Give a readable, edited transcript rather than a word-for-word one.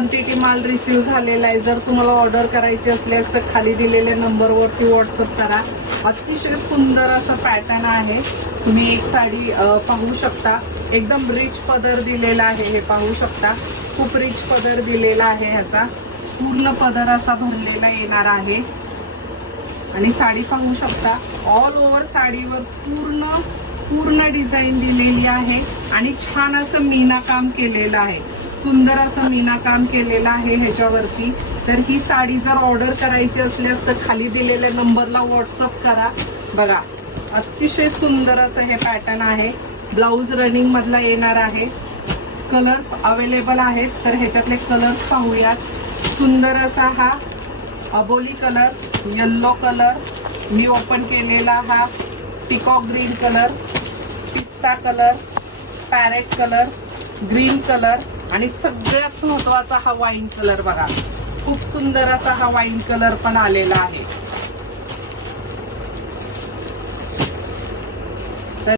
Quantity माल receive झालेला आहे. जर तुम्हाला ऑर्डर करायची असल्यास तर खाली दिलेल्या नंबरवरती व्हॉट्सअप करा. अतिशय सुंदर असं पॅटर्न आहे. तुम्ही एक साडी पाहू शकता. एकदम रिच पदर दिलेला आहे. हे पाहू शकता, खूप रिच पदर दिलेला आहे. ह्याचा पूर्ण पदर असा भरलेला येणार आहे. आणि साडी पाहू शकता, ऑल ओव्हर साडीवर पूर्ण डिझाईन दिलेली आहे आणि छान असं मीना काम केलेलं आहे. सुंदर असं मीना काम केलेलं आहे ह्याच्यावरती. तर ही साडी जर ऑर्डर करायची असल्यास तर खाली दिलेल्या नंबरला व्हॉट्सअप करा. बघा, अतिशय सुंदर असं हे पॅटर्न आहे. ब्लाऊज रनिंग मधला येणार आहे. कलर्स अवेलेबल आहेत. तर ह्याच्यातले कलर्स पाहूयात. सुंदर असा हा अबोली कलर, येल्लो कलर, मी ओपन केलेला हा पिकॉक ग्रीन कलर, पिस्ता colour, parrot colour, green colour आणि सगळ्यात महत्वाचा हा वाईन कलर. बघा, खूप सुंदर असा हा वाईन कलर पण आलेला आहे.